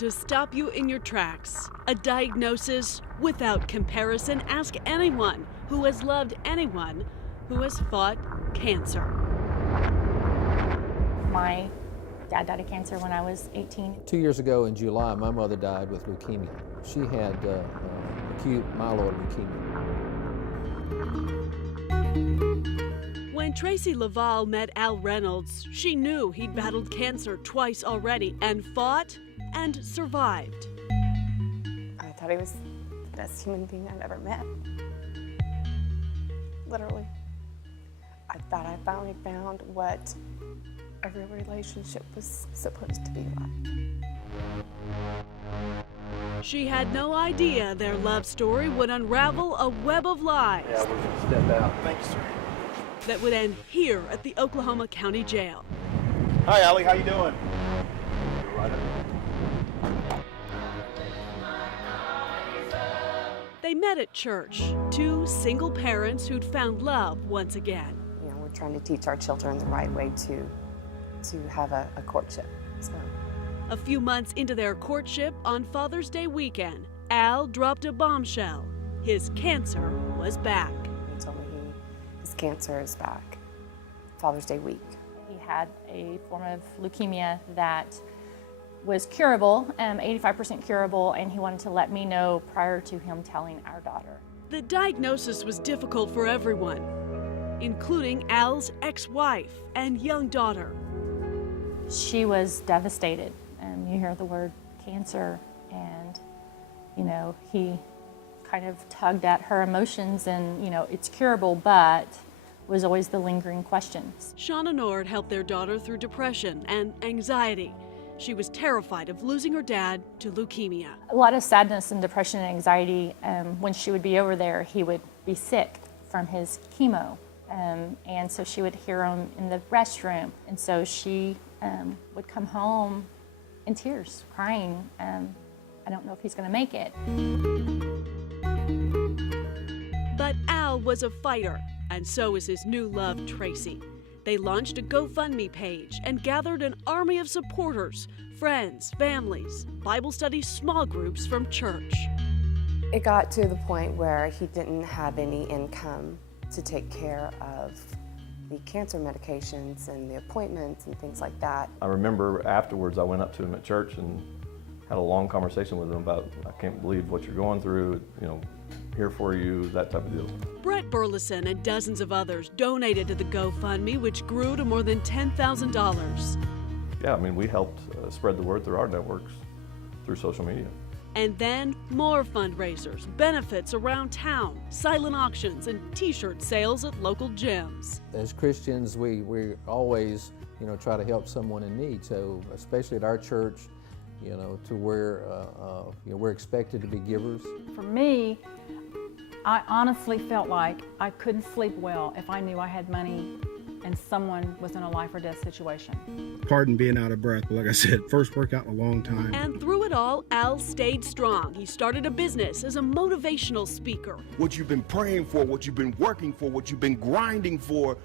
to stop you in your tracks. A diagnosis without comparison. Ask anyone who has loved anyone who has fought cancer. My dad died of cancer when I was 18. 2 years ago in July, my mother died with leukemia. She had acute myeloid leukemia. When Tracy Laval met Al Reynolds, she knew he'd battled cancer twice already and fought and survived. I thought he was the best human being I'd ever met. Literally. I thought I finally found what every relationship was supposed to be like. She had no idea their love story would unravel a web of lies. Yeah, we're gonna step out. Thank you, sir. That would end here at the Oklahoma County Jail. Hi, Allie. How you doing? You're right up. They met at church, two single parents who'd found love once again. You know, we're trying to teach our children the right way to have a courtship. So. A few months into their courtship, on Father's Day weekend, Al dropped a bombshell. His cancer was back. He told me his cancer is back. Father's Day week. He had a form of leukemia that was curable, 85% curable, and he wanted to let me know prior to him telling our daughter. The diagnosis was difficult for everyone, including Al's ex-wife and young daughter. She was devastated. You hear the word cancer, and, you know, he kind of tugged at her emotions, and, you know, it's curable, but was always the lingering questions. Shauna Nord helped their daughter through depression and anxiety. She was terrified of losing her dad to leukemia. A lot of sadness and depression and anxiety. When she would be over there, he would be sick from his chemo. And so she would hear him in the restroom. And so she would come home in tears, crying. I don't know if he's going to make it. But Al was a fighter, and so is his new love, Tracy. They launched a GoFundMe page and gathered an army of supporters, friends, families, Bible study small groups from church. It got to the point where he didn't have any income to take care of the cancer medications and the appointments and things like that. I remember afterwards I went up to him at church and had a long conversation with him about, I can't believe what you're going through, you know, here for you, that type of deal. Brett Burleson and dozens of others donated to the GoFundMe, which grew to more than $10,000. Yeah, I mean, we helped spread the word through our networks, through social media. And then more fundraisers, benefits around town, silent auctions, and t-shirt sales at local gyms. As Christians, we always, you know, try to help someone in need. So especially at our church, you know, to where you know, we're expected to be givers. For me, I honestly felt like I couldn't sleep well if I knew I had money and someone was in a life or death situation. Pardon being out of breath, but like I said, first workout in a long time. And through it all, Al stayed strong. He started a business as a motivational speaker. What you've been praying for, what you've been working for, what you've been grinding for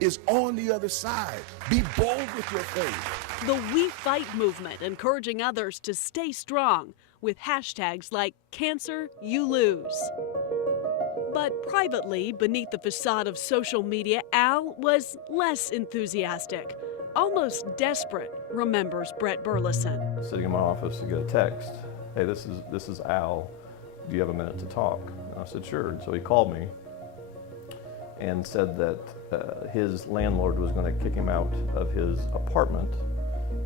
is on the other side. Be bold with your faith. The We Fight movement, encouraging others to stay strong with hashtags like #CancerYouLose. But privately, beneath the facade of social media, Al was less enthusiastic, almost desperate, remembers Brett Burleson. Sitting in my office to get a text, hey, this is Al, do you have a minute to talk? And I said, sure. And so he called me and said that his landlord was going to kick him out of his apartment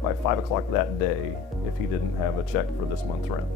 by 5 o'clock that day if he didn't have a check for this month's rent.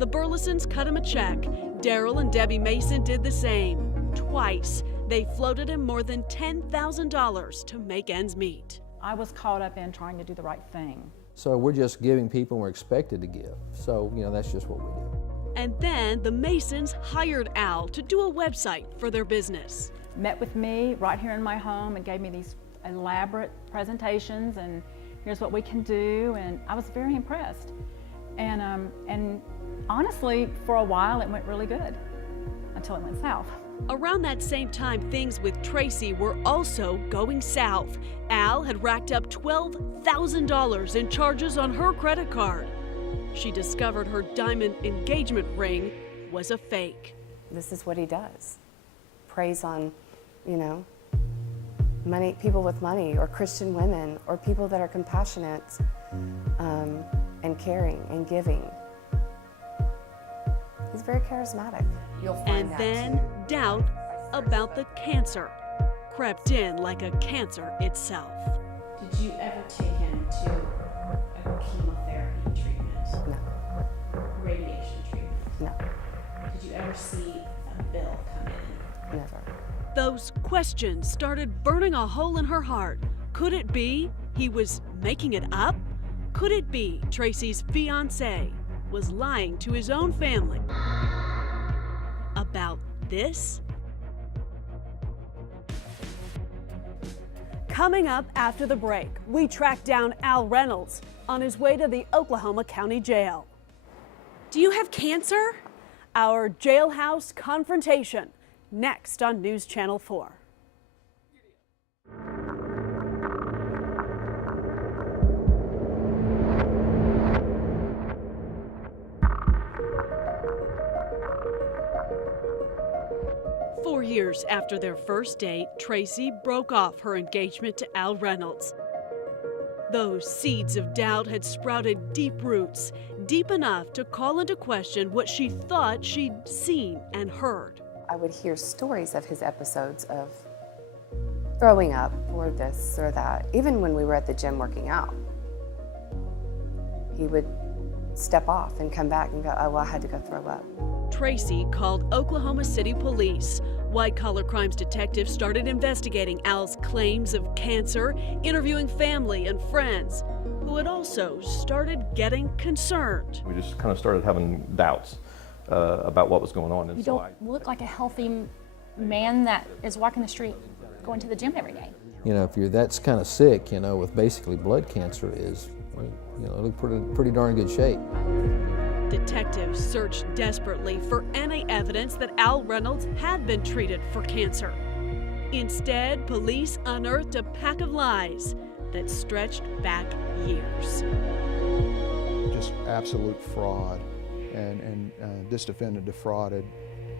The Burlesons cut him a check. Daryl and Debbie Mason did the same. Twice, they floated him more than $10,000 to make ends meet. I was caught up in trying to do the right thing. So we're just giving people and we're expected to give. So, you know, that's just what we do. And then the Masons hired Al to do a website for their business. Met with me right here in my home and gave me these elaborate presentations and here's what we can do, and I was very impressed. And honestly, for a while it went really good until it went south. Around that same time, things with Tracy were also going south. Al had racked up $12,000 in charges on her credit card. she discovered her diamond engagement ring was a fake. This is what he does. Preys on, you know, money, people with money, or Christian women, or people that are compassionate and caring and giving. He's very charismatic. You'll find And that then too. doubt about the cancer crept in like a cancer itself. Did you ever take him to a chemotherapy treatment? No, Radiation treatment? no, Did you ever see a bill come in? never. Those questions started burning a hole in her heart. Could it be he was making it up? Could it be Tracy's fiancé was lying to his own family about this? Coming up after the break, we track down Al Reynolds on his way to the Oklahoma County Jail. Do you have cancer? Our jailhouse confrontation, next on News Channel 4. Four years after their first date, Tracy broke off her engagement to Al Reynolds. Those seeds of doubt had sprouted deep roots, deep enough to call into question what she thought she'd seen and heard. I would hear stories of his episodes of throwing up or this or that. Even when we were at the gym working out, he would step off and come back and go, oh, well, I had to go throw up. Tracy called Oklahoma City police. White-collar crimes detectives started investigating Al's claims of cancer, interviewing family and friends, who had also started getting concerned. We just kind of started having doubts about what was going on. And You so don't look like a healthy man that is walking the street going to the gym every day. You know, if you're that's kind of sick, you know, with basically blood cancer is, you know, look pretty darn good shape. Detectives searched desperately for any evidence that Al Reynolds had been treated for cancer. Instead, police unearthed a pack of lies that stretched back years. Just absolute fraud, and this defendant defrauded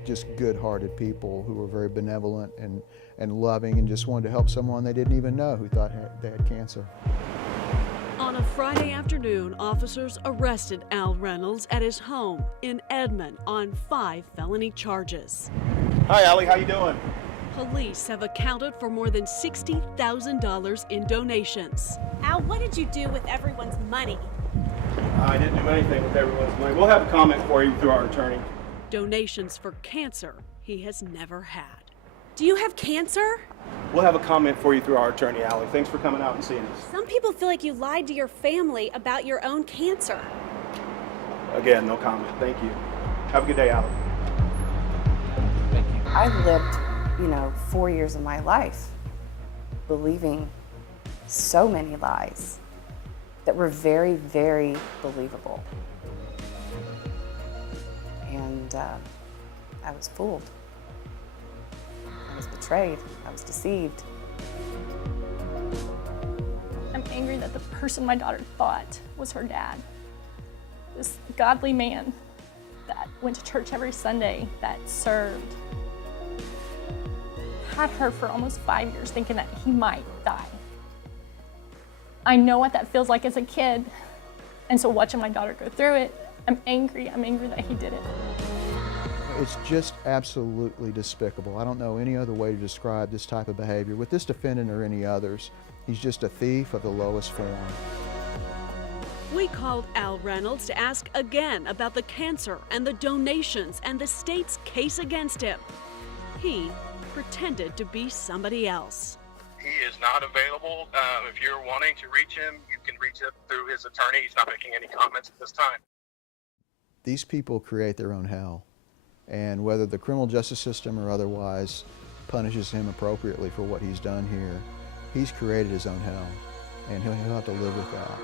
just good-hearted people who were very benevolent and loving and just wanted to help someone they didn't even know who thought they had cancer. On a Friday afternoon, officers arrested Al Reynolds at his home in Edmond on 5 felony charges. Hi, Allie. How you doing? Police have accounted for more than $60,000 in donations. Al, what did you do with everyone's money? I didn't do anything with everyone's money. We'll have a comment for you through our attorney. Donations for cancer he has never had. Do you have cancer? We'll have a comment for you through our attorney, Allie. Thanks for coming out and seeing us. Some people feel like you lied to your family about your own cancer. Again, no comment. Thank you. Have a good day, Allie. I lived, you know, 4 years of my life believing so many lies that were very, very believable. And I was fooled. I was betrayed. I was deceived. I'm angry that the person my daughter thought was her dad, this godly man that went to church every Sunday, that served, had her for almost 5 years thinking that he might die. I know what that feels like as a kid, and so watching my daughter go through it, I'm angry that he did it. It's just absolutely despicable. I don't know any other way to describe this type of behavior with this defendant or any others. He's just a thief of the lowest form. We called Al Reynolds to ask again about the cancer and the donations and the state's case against him. He pretended to be somebody else. He is not available. If you're wanting to reach him, you can reach him through his attorney. He's not making any comments at this time. These people create their own hell. And whether the criminal justice system or otherwise punishes him appropriately for what he's done here, he's created his own hell, and he'll have to live with that.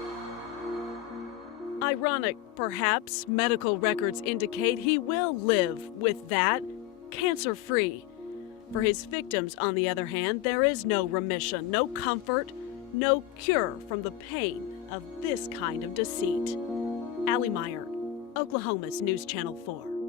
Ironic, perhaps, medical records indicate he will live with that, cancer-free. For his victims, on the other hand, there is no remission, no comfort, no cure from the pain of this kind of deceit. Allie Meyer, Oklahoma's News Channel 4.